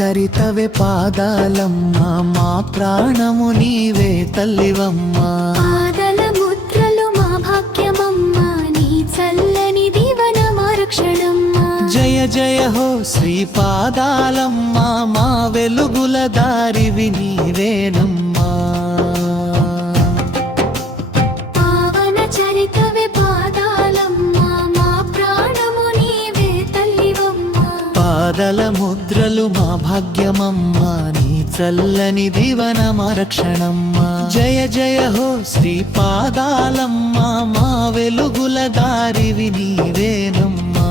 చరితవే పాదాలమ్మా మా ప్రాణము నీవే తల్లివమ్మా పాదల ముద్రలు మా భాగ్యమమ్మా నీ చల్లని దీవన మా రక్షణమ్మా జయ జయ హో శ్రీ పాదాలమ్మా మా వెలుగుల దారివి నీవేనమ్మా పావన చరితవే పాదాలమ్మా మా ప్రాణము నీవే తల్లివమ్మా పాదల ముద్రలు మా భాగ్యమమ్మా నీ చల్లని దీవన మా రక్షణమ్మా జయ జయ హో శ్రీ పాదాలమ్మా మా వెలుగుల దారివి నీవేనమ్మా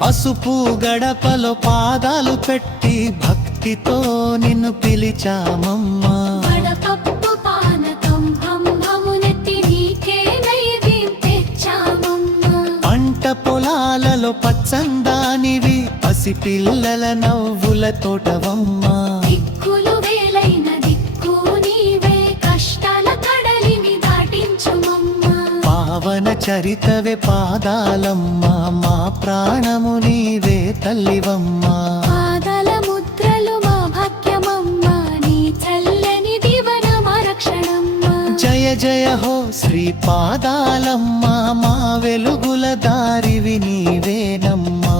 పసుపు గడపలో పాదాలు పెట్టి భక్తితో నిన్ను పిలిచామమ్మా వడపప్పు పానకం హంభమునెత్తి నీకే నైవేద్యం తెచ్చామమ్మా పంట పొలాలలో పచ్చందానివి పసిపిల్లల నవ్వుల తోటవమ్మా దిక్కులు వేలైన దిక్కు నీవే కష్టాల కడలిని దాటించుమమ్మా పావన చరితవే పాదాలమ్మా మా ప్రాణము నీవే తల్లివమ్మా పాదల ముద్రలు మా భాగ్యమమ్మా నీ చల్లని దీవన మా రక్షణమ్మా జయ జయ హో శ్రీ పాదాలమ్మా మా వెలుగుల దారివి నీవేనమ్మా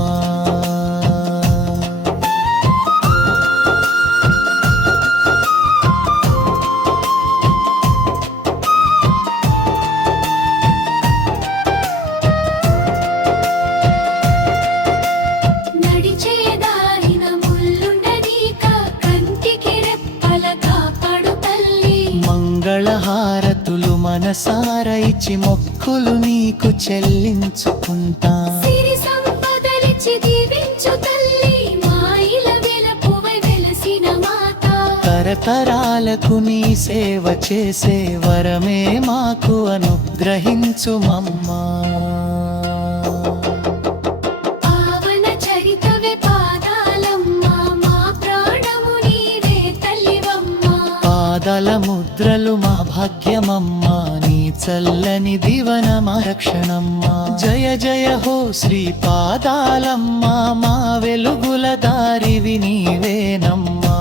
నడిచే దారిన ముల్లుండనీక కంటికి రెప్పల కాపాడు తల్లి మంగళహారతులు మనసార ఇచ్చి మొక్కులు నీకు చెల్లించుకుంటా సిరి సంపదలిచ్చి దీవించు తల్లి మాయిల వెలపువై వెలసిన మాత తరతరాలకు నీ సేవ చేసే వరమే మాకు అనుగ్రహించుమమ్మా పావన చరితవే పాదాలమ్మా మా ప్రాణము నీవే తల్లివమ్మా పాదల ముద్రలు మా భాగ్యమమ్మా నీ చల్లని దీవన మా రక్షణమ్మా జయ జయ హో శ్రీ పాదాలమ్మా మా వెలుగుల దారివి నీవేనమ్మా